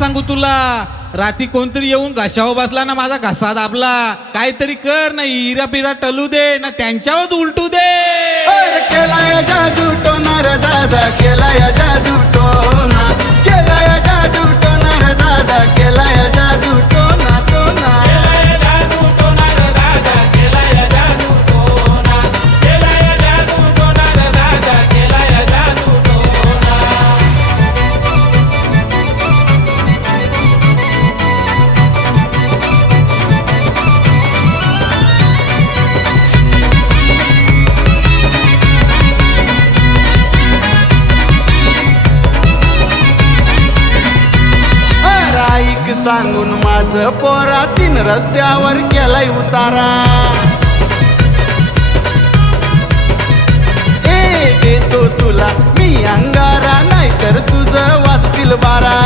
सांगू तुला, रात्री कोणतरी येऊन घशावर बसला ना, माझा घसा दाबला. काहीतरी कर ना, हिरा पिरा टलू दे ना, त्यांच्यावर उलटू दे. केला या जादू टोना रे दादा, केला या जादू टोना, केला या जादू टोना रे दादा, केला या जादू टोना टोना. सांगून माझं पोरा 3 रस्त्यावर केलाय उतारा. देतो तुला मी अंगारा, नाहीतर तुझं वाजतील बारा.